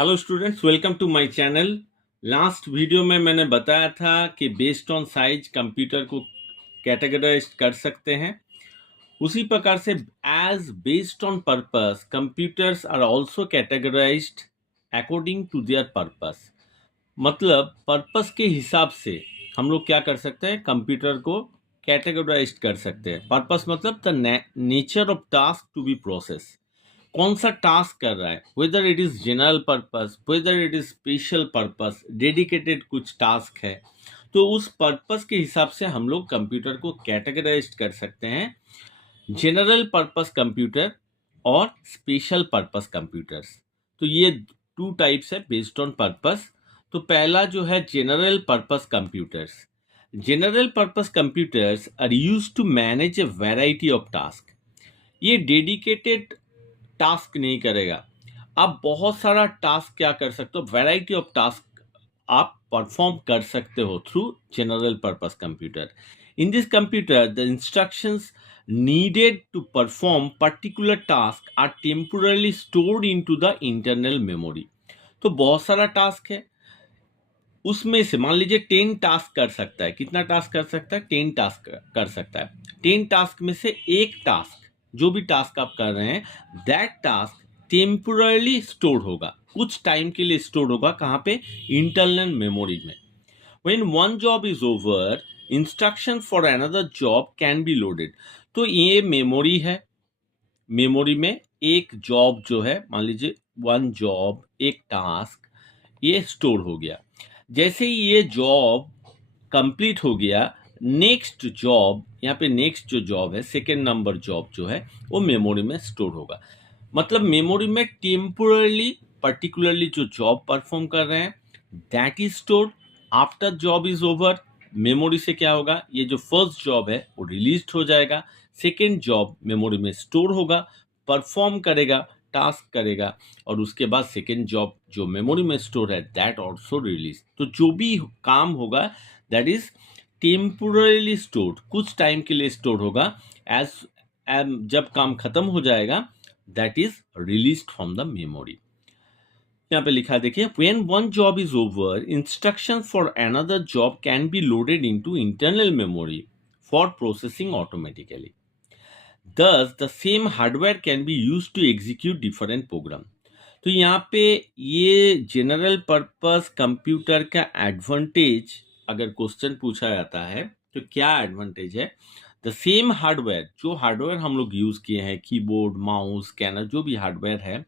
Hello students, welcome to my channel. Last video में मैंने बताया था कि बेस्ड ऑन साइज कंप्यूटर को कैटेगराइज कर सकते हैं। उसी प्रकार से as based on purpose computers are also categorized according to their purpose. मतलब पर्पस के हिसाब से हम लोग क्या कर सकते हैं, कंप्यूटर को कैटेगराइज कर सकते हैं। पर्पस मतलब the nature of task to be process, कौन सा टास्क कर रहा है, whether it is general purpose, whether it is special purpose, dedicated कुछ टास्क है। तो उस पर्पस के हिसाब से हम लोग कंप्यूटर को कैटेगराइज कर सकते हैं, जनरल पर्पस कंप्यूटर और स्पेशल पर्पस कंप्यूटर्स। तो ये टू टाइप्स है बेस्ड ऑन पर्पस। तो पहला जो है general purpose computers. General purpose computers are used to manage a variety of task. ये डेडिकेटेड टास्क नहीं करेगा। आप बहुत सारा टास्क क्या कर सकते हो, वैरायटी ऑफ टास्क आप परफॉर्म कर सकते हो through general purpose computer. In this computer the instructions needed to perform particular task are temporarily stored into the internal memory। तो बहुत सारा टास्क है, उसमें से मान लीजिए 10 टास्क कर सकता है। कितना टास्क कर सकता है? 10 टास्क कर सकता है। 10 टास्क में से एक टास्क, जो भी टास्क आप कर रहे हैं, दैट टास्क टेम्पोरली स्टोर होगा, कुछ टाइम के लिए स्टोर होगा। कहाँ पे? इंटरनल मेमोरी में। When one job is over, instruction for another job can be loaded. तो ये मेमोरी है, मेमोरी में एक जॉब जो है, मान लीजिए वन जॉब, एक टास्क, ये स्टोर हो गया। जैसे ही ये जॉब कंप्लीट हो गया, नेक्स्ट जॉब, यहाँ पे नेक्स्ट जो जॉब है, सेकेंड नंबर जॉब जो है, वो मेमोरी में स्टोर होगा। मतलब मेमोरी में टेम्पोरली पर्टिकुलरली जो जॉब परफॉर्म कर रहे हैं, that is stored. After job is over, memory से क्या होगा, ये जो फर्स्ट जॉब है वो रिलीज हो जाएगा, सेकेंड जॉब मेमोरी में स्टोर होगा, परफॉर्म करेगा, टास्क करेगा, और उसके बाद सेकेंड जॉब जो मेमोरी में स्टोर है दैट ऑल्सो रिलीज। तो जो भी काम होगा दैट इज टेम्पोरली स्टोर्ड, कुछ टाइम के लिए स्टोर होगा। एज जब काम खत्म हो जाएगा that is release from the memory. यहाँ पे लिखा है, देखिए, when one job is over, instructions for another job can be loaded into internal memory for processing automatically. Thus, the same hardware can be used to execute different program. तो यहाँ पे ये general purpose computer का advantage, अगर question पूछा जाता है तो क्या एडवांटेज है? द सेम हार्डवेयर, जो हार्डवेयर हम लोग यूज किए हैं, कीबोर्ड, माउस, स्कैनर, जो भी हार्डवेयर है,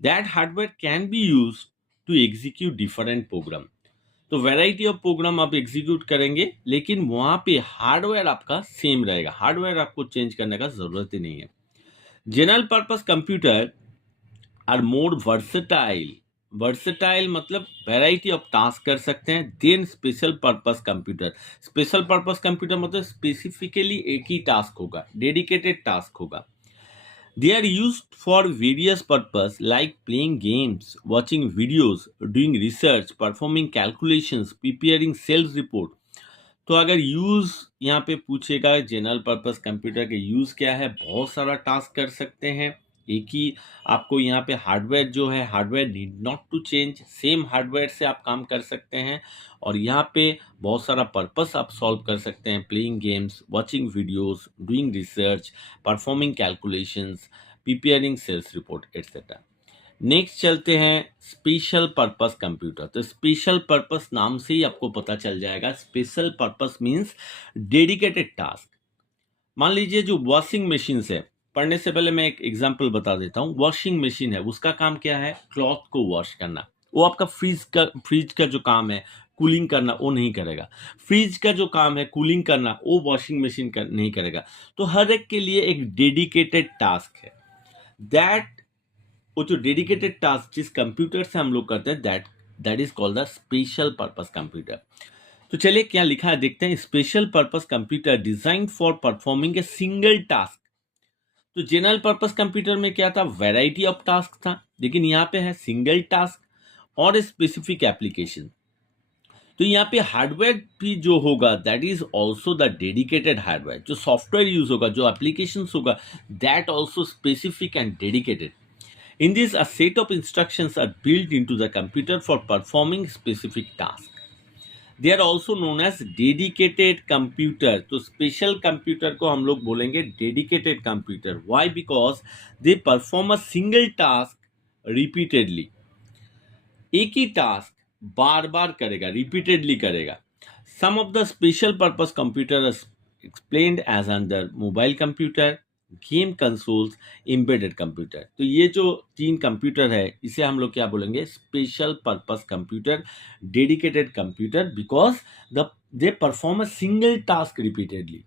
that hardware can be use to execute different program. तो वैरायटी ऑफ प्रोग्राम आप एग्जीक्यूट करेंगे, लेकिन वहां पे हार्डवेयर आपका सेम रहेगा, हार्डवेयर आपको चेंज करने का जरूरत ही नहीं है। General purpose computer are more versatile. Versatile मतलब वैरायटी ऑफ टास्क कर सकते हैं than special purpose computer. Special purpose computer मतलब स्पेसिफिकली एक ही टास्क होगा, डेडिकेटेड टास्क होगा। They are used for various purpose like playing games, watching videos, doing research, performing calculations, preparing sales report। तो अगर यूज यहाँ पे पूछेगा जनरल पर्पस कंप्यूटर के यूज क्या है, बहुत सारा टास्क कर सकते हैं। एक ही आपको यहाँ पे हार्डवेयर जो है, hardware need not to change, same hardware से आप काम कर सकते हैं। और यहाँ पे बहुत सारा पर्पस आप सॉल्व कर सकते हैं, playing games, watching videos, doing research, performing calculations, preparing sales report etcetera. Next चलते हैं स्पेशल पर्पस कंप्यूटर। तो स्पेशल पर्पस नाम से ही आपको पता चल जाएगा, special purpose means dedicated task. मान लीजिए जो वॉशिंग मशीन है, पढ़ने से पहले मैं एक एग्जांपल बता देता हूँ। वॉशिंग मशीन है, उसका काम क्या है? क्लॉथ को वॉश करना। वो आपका फ्रिज का जो काम है कूलिंग करना, वो नहीं करेगा। फ्रिज का जो काम है कूलिंग करना, वो वॉशिंग मशीन नहीं करेगा। तो हर एक के लिए एक डेडिकेटेड टास्क है। दैट वो जो डेडिकेटेड टास्क जिस कंप्यूटर से हम लोग करते हैं, that is called the special purpose computer. तो चलिए क्या लिखा है देखते हैं। Special purpose computer design for performing a single task. तो जनरल पर्पस कंप्यूटर में क्या था? वैरायटी ऑफ टास्क था, लेकिन यहाँ पे है सिंगल टास्क और स्पेसिफिक एप्लीकेशन। तो यहाँ पे हार्डवेयर भी जो होगा that is also the dedicated hardware. जो सॉफ्टवेयर यूज होगा, जो एप्लीकेशन होगा, that also specific and dedicated. In this, a set of instructions are built into the computer for performing specific tasks. They are also known as dedicated computer. तो special computer को हम लोग बोलेंगे dedicated computer. Why? Because they perform a single task repeatedly. एक ही task bar बार करेगा, repeatedly करेगा. Some of the special purpose computer explained as under mobile computer, game consoles, embedded computer. तो ये जो 3 कंप्यूटर है इसे हम लोग क्या बोलेंगे? Special purpose computer, dedicated computer, because they perform a single task repeatedly.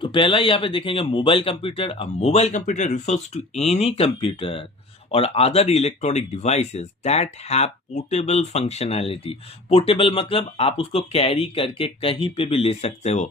तो पहला यहाँ पे देखेंगे mobile computer. A mobile computer refers to any computer or other electronic devices that have portable functionality. Portable मतलब आप उसको कैरी करके कहीं पे भी ले सकते हो.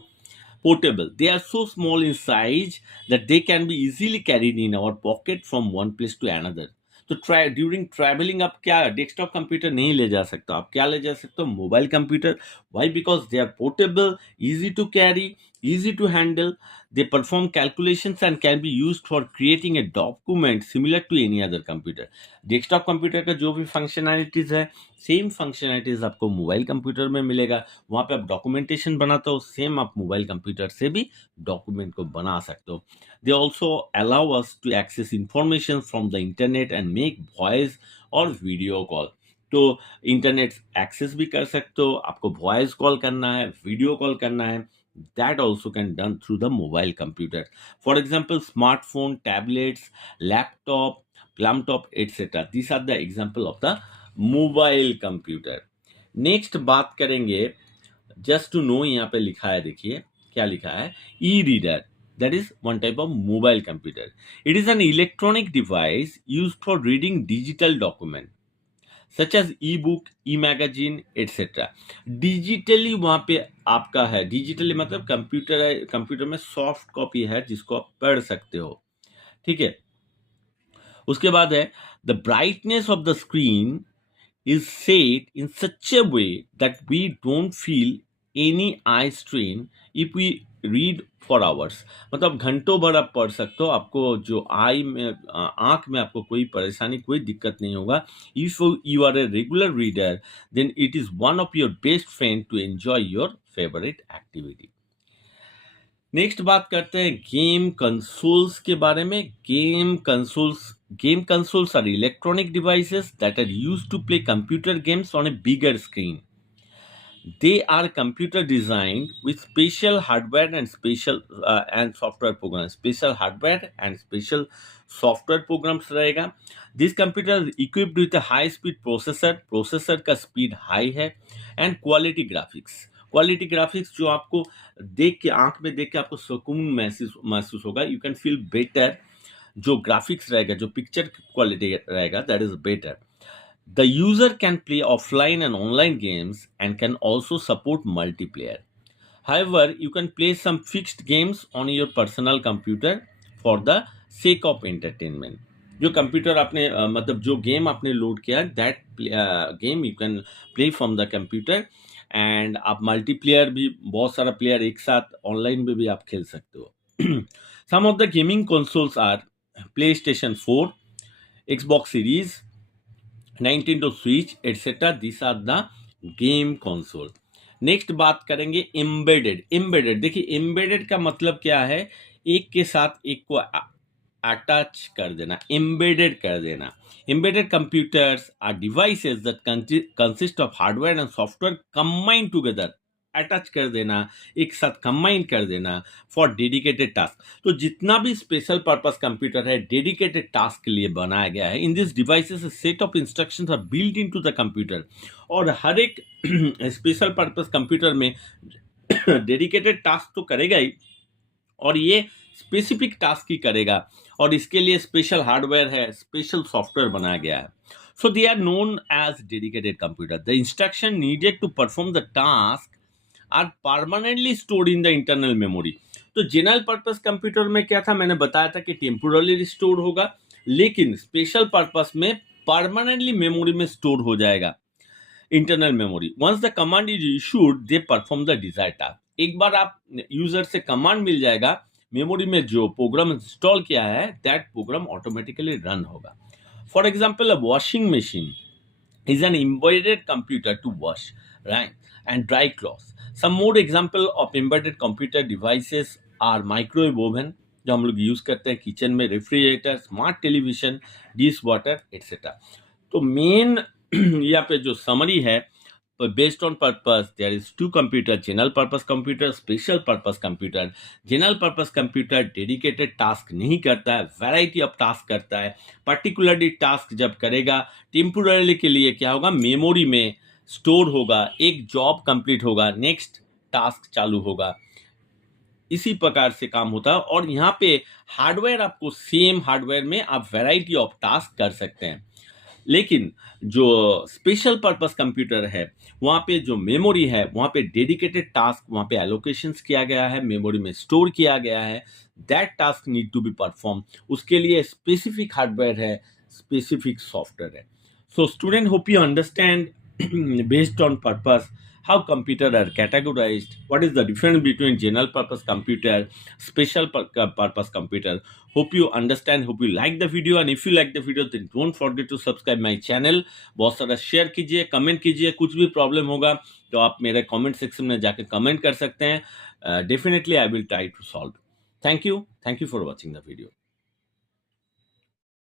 Portable. They are so small in size that they can be easily carried in our pocket from one place to another. तो ड्यूरिंग ट्रैवलिंग आप क्या डेस्कटॉप कंप्यूटर नहीं ले जा सकते, आप क्या ले जा सकते हो? Mobile computer. Why? Because they are portable, easy to carry, easy to handle. They perform calculations and can be used for creating a document similar to any other computer. Desktop computer का जो भी functionalities है, same functionalities आपको mobile computer में मिलेगा. वहाँ पे आप डॉक्यूमेंटेशन बनाते हो, सेम आप मोबाइल कंप्यूटर से भी डॉक्यूमेंट को बना सकते हो. They also allow us to access information from the internet and make voice और वीडियो कॉल. तो इंटरनेट एक्सेस भी कर सकते हो, आपको वॉइस कॉल करना है, वीडियो कॉल करना है, that also can done through the mobile computer. For example, smartphone, tablets, laptop, etc. These are the example of the mobile computer. Next बात करेंगे, just to know, यहाँ पे लिखा है, देखिए क्या लिखा है, e-reader. That is one type of mobile computer. It is an electronic device used for reading digital document such as e book, e magazine etcetera. Digitally वहाँ पे आपका है. डिजिटली मतलब कंप्यूटर है, कंप्यूटर में सॉफ्ट कॉपी है जिसको आप पढ़ सकते हो. ठीक है. उसके बाद है the brightness of the screen is set in such a way that we don't feel any eye strain if we read for hours. मतलब घंटों भर आप पढ़ सकते हो, आपको जो आंख में आपको कोई परेशानी, कोई दिक्कत नहीं होगा. If you are a regular reader then it is one of your best friend to enjoy your favourite activity. Next बात करते हैं गेम कंसोल्स के बारे में. Game consoles are electronic devices that are used to play computer games on a bigger screen. They are computer designed with special hardware and and software programs. Special hardware and special software programs रहेगा. This computer is equipped with a high-speed processor. Processor का speed high है and quality graphics. Quality graphics जो आपको देख के, आंख में देख के आपको सुकून महसूस होगा. You can feel better. जो graphics रहेगा, जो picture quality रहेगा, that is better. The user can play offline and online games and can also support multiplayer. However, you can play some fixed games on your personal computer for the sake of entertainment. जो computer आपने मतलब जो game आपने load किया, that game you can play from the computer. And आप multiplayer भी, बहुत सारा प्लेयर एक साथ ऑनलाइन में भी आप खेल सकते हो. Some of the gaming consoles are PlayStation 4, Xbox Series, Nintendo Switch, etc. These are the game console. Next बात करेंगे एम्बेडेड. देखिए एम्बेडेड का मतलब क्या है? एक के साथ एक को अटैच कर देना, एम्बेडेड कर देना. Embedded computers are devices that consist of hardware and software combined together. Attach कर देना, एक साथ कंबाइन कर देना फॉर डेडिकेटेड टास्क. तो जितना भी स्पेशल पर्पस कंप्यूटर है डेडिकेटेड टास्क के लिए बनाया गया है. In this devices set of instructions are built into the computer. और हर एक स्पेशल पर्पस कंप्यूटर में डेडिकेटेड टास्क तो करेगा ही, और ये स्पेसिफिक टास्क ही करेगा, और इसके लिए स्पेशल हार्डवेयर है, स्पेशल सॉफ्टवेयर बनाया गया है. So they are known as dedicated computer. The instruction needed to perform the task are permanently stored in the internal memory. तो जनरल पर्पस कंप्यूटर में क्या था, मैंने बताया था कि टेम्पोरली स्टोर होगा, लेकिन स्पेशल पर्पस में परमानेंटली मेमोरी में स्टोर हो जाएगा, internal memory. Once the command is issued they perform the desired task. एक बार आप यूजर से कमांड मिल जाएगा, मेमोरी में जो प्रोग्राम इंस्टॉल किया है दैट प्रोग्राम ऑटोमेटिकली रन होगा. For example, a washing machine is an embedded computer to wash, right, and dry clothes. Some more example of embedded computer devices are microwave oven जो हम लोग use करते हैं kitchen में, refrigerator, smart television, dish water etcetera. तो main यहाँ पे जो समरी है, based on purpose there is two computer: general purpose computer, special purpose computer. general purpose computer dedicated task नहीं करता है, variety of task करता है. particularly task जब करेगा temporarily के लिए क्या होगा, मेमोरी में स्टोर होगा, एक जॉब कंप्लीट होगा, नेक्स्ट टास्क चालू होगा. इसी प्रकार से काम होता है. और यहाँ पे हार्डवेयर आपको सेम हार्डवेयर में आप वैरायटी ऑफ टास्क कर सकते हैं. लेकिन जो स्पेशल पर्पस कंप्यूटर है वहाँ पे जो मेमोरी है वहाँ पे डेडिकेटेड टास्क वहाँ पे एलोकेशंस किया गया है, मेमोरी में स्टोर किया गया है. That task need to be perform. उसके लिए स्पेसिफिक हार्डवेयर है, स्पेसिफिक सॉफ्टवेयर है. So student, hope you understand based on purpose how computer are categorized, what is the difference between general purpose computer, special purpose computer. Hope you understand, hope you like the video, and if you like the video then don't forget to subscribe my channel. बहुत सारा share कीजिए, comment कीजिए. कुछ भी problem होगा तो आप मेरे कमेंट सेक्शन में जाकर कमेंट कर सकते हैं. Definitely I will try to solve. Thank you for watching the video.